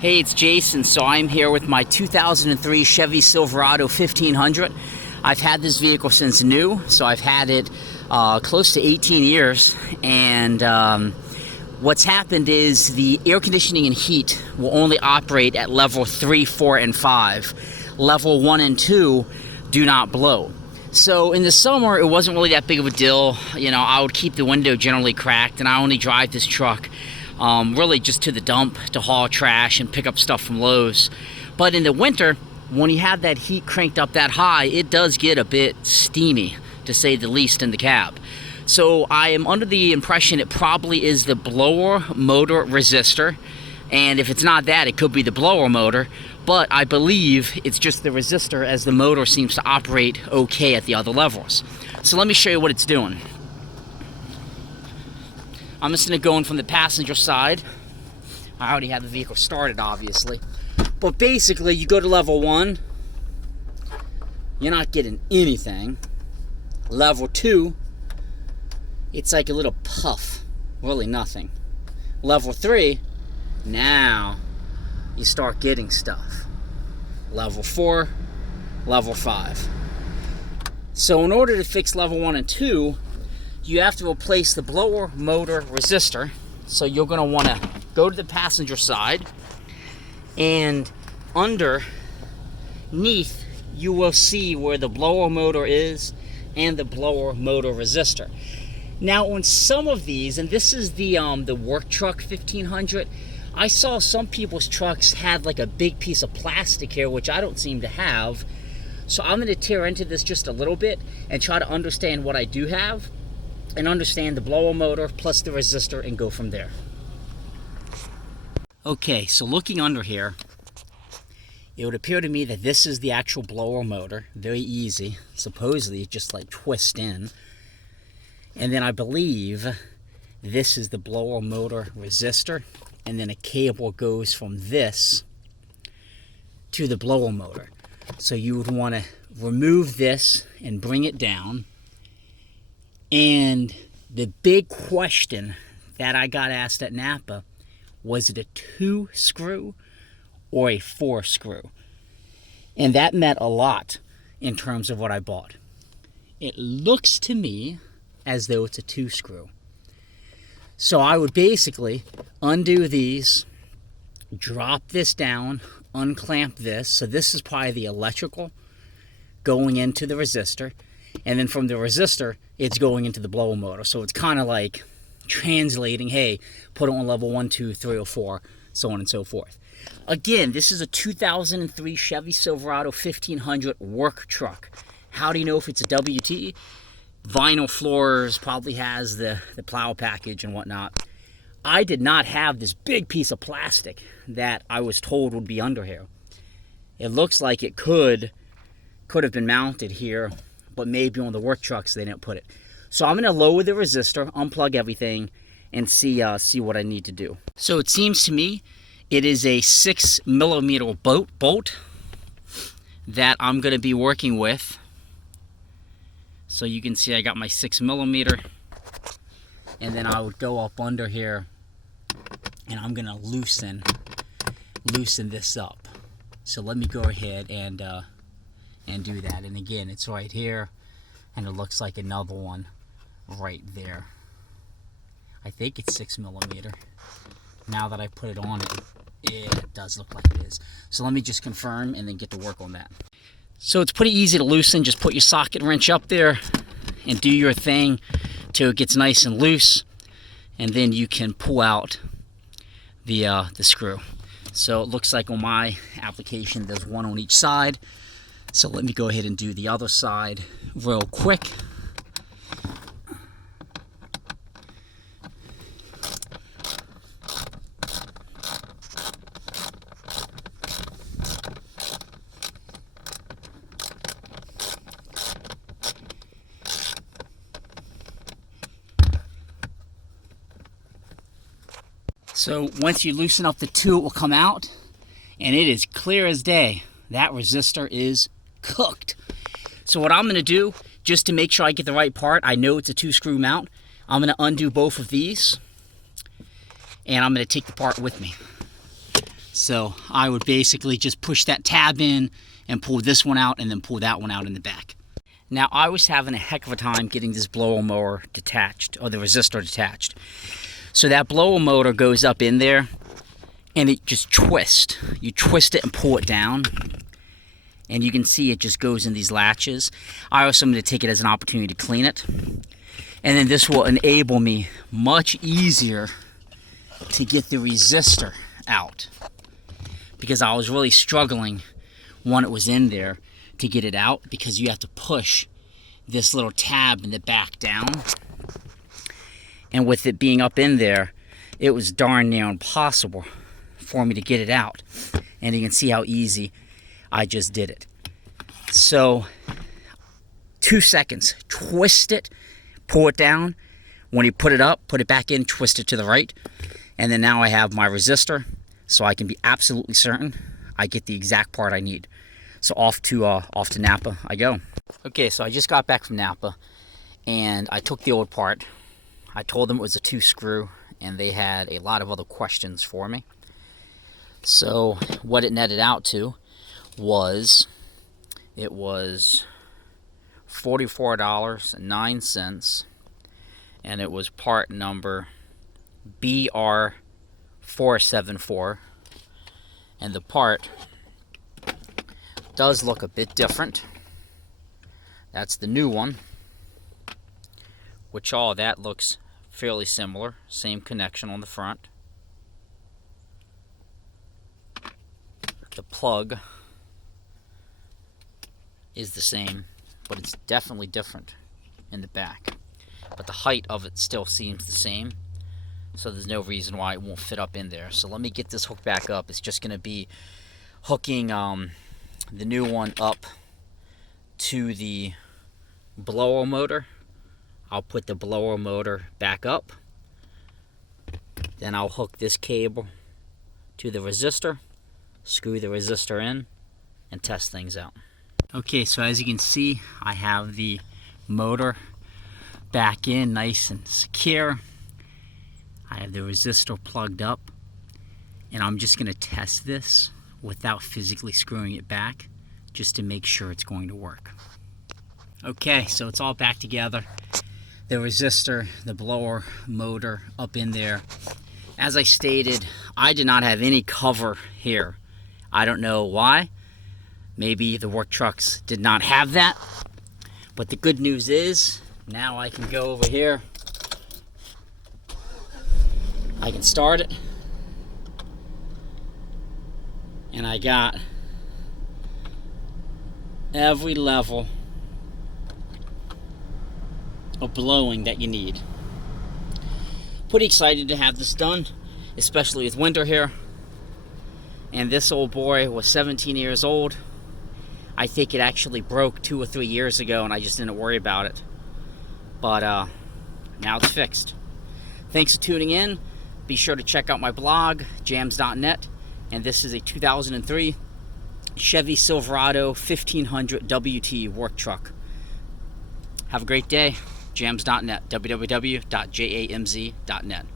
Hey, it's Jason. So I'm here with my 2003 Chevy Silverado 1500. I've had this vehicle since new, so I've had it close to 18 years. And what's happened is the air conditioning and heat will only operate at level 3, 4, and 5. Level 1 and 2 do not blow. So in the summer, it wasn't really that big of a deal. You know, I would keep the window generally cracked, and I only drive this truck really just to the dump to haul trash and pick up stuff from Lowe's. But in the winter, when you have that heat cranked up that high, it does get a bit steamy, to say the least, in the cab. So I am under the impression it probably is the blower motor resistor, and if it's not that, it could be the blower motor, but I believe it's just the resistor, as the motor seems to operate okay at the other levels. So let me show you what it's doing. I'm just going to go in from the passenger side. I already have the vehicle started, obviously. But basically, you go to level 1, you're not getting anything. Level 2, it's like a little puff, really nothing. Level 3, now you start getting stuff. Level 4, level 5. So in order to fix level 1 and 2, you have to replace the blower motor resistor. So you're going to want to go to the passenger side, and underneath you will see where the blower motor is and the blower motor resistor. Now on some of these, and this is the work truck 1500, I saw some people's trucks had like a big piece of plastic here, which I don't seem to have. So I'm going to tear into this just a little bit and try to understand what I do have, and understand the blower motor plus the resistor, and go from there. Okay, so looking under here, it would appear to me that this is the actual blower motor. Very easy. Supposedly it just like twists in. And then I believe this is the blower motor resistor, and then a cable goes from this to the blower motor. So you would want to remove this and bring it down. And the big question that I got asked at NAPA, was it a 2-screw or a 4-screw? And that meant a lot in terms of what I bought. It looks to me as though it's a 2-screw. So I would basically undo these, drop this down, unclamp this. So this is probably the electrical going into the resistor. And then from the resistor, it's going into the blower motor. So it's kind of like translating, hey, put it on level 1, 2, 3, or 4, so on and so forth. Again, this is a 2003 Chevy Silverado 1500 work truck. How do you know if it's a WT? Vinyl floors, probably has the plow package and whatnot. I did not have this big piece of plastic that I was told would be under here. It looks like it could have been mounted here, but maybe on the work trucks they didn't put it. So I'm going to lower the resistor, unplug everything, and see what I need to do. So it seems to me it is a 6mm bolt that I'm going to be working with. So you can see I got my 6mm, and then I would go up under here, and I'm going to loosen this up. So let me go ahead and do that. And again, it's right here, and it looks like another one right there. I think it's 6mm. Now that I put it on, it does look like it is. So let me just confirm and then get to work on that. So it's pretty easy to loosen. Just put your socket wrench up there and do your thing till it gets nice and loose, and then you can pull out the screw. So it looks like on my application there's one on each side. So let me go ahead and do the other side real quick. So once you loosen up the two, it will come out, and it is clear as day. That resistor is cooked. So what I'm going to do, just to make sure I get the right part, I know it's a 2-screw mount, I'm going to undo both of these, and I'm going to take the part with me. So I would basically just push that tab in and pull this one out and then pull that one out in the back. Now I was having a heck of a time getting this blower motor detached, or the resistor detached. So that blower motor goes up in there and it just twists. You twist it and pull it down, and you can see it just goes in these latches. I also am going to take it as an opportunity to clean it. And then this will enable me much easier to get the resistor out, because I was really struggling when it was in there to get it out, because you have to push this little tab in the back down. And with it being up in there, it was darn near impossible for me to get it out. And you can see how easy I just did it. So 2 seconds, twist it, pull it down. When you put it up, put it back in, twist it to the right. And then now I have my resistor, so I can be absolutely certain I get the exact part I need. So off to NAPA I go. Okay, so I just got back from NAPA, and I took the old part. I told them it was a 2-screw, and they had a lot of other questions for me. So what it netted out to was, it was $44.09, and it was part number BR474, and the part does look a bit different. That's the new one, which all of that looks fairly similar. Same connection on the front. The plug is the same, but it's definitely different in the back. But the height of it still seems the same, so there's no reason why it won't fit up in there. So let me get this hooked back up. It's just going to be hooking the new one up to the blower motor. I'll put the blower motor back up. Then I'll hook this cable to the resistor, screw the resistor in, and test things out. Okay, so as you can see, I have the motor back in nice and secure. I have the resistor plugged up, and I'm just going to test this without physically screwing it back, just to make sure it's going to work. Okay, so it's all back together. The resistor, the blower motor up in there. As I stated, I did not have any cover here. I don't know why. Maybe the work trucks did not have that. But the good news is, now I can go over here. I can start it. And I got every level of blowing that you need. Pretty excited to have this done, especially with winter here. And this old boy was 17 years old. I think it actually broke 2 or 3 years ago, and I just didn't worry about it. But now it's fixed. Thanks for tuning in. Be sure to check out my blog, jams.net. And this is a 2003 Chevy Silverado 1500 WT work truck. Have a great day. Jams.net, www.jamz.net.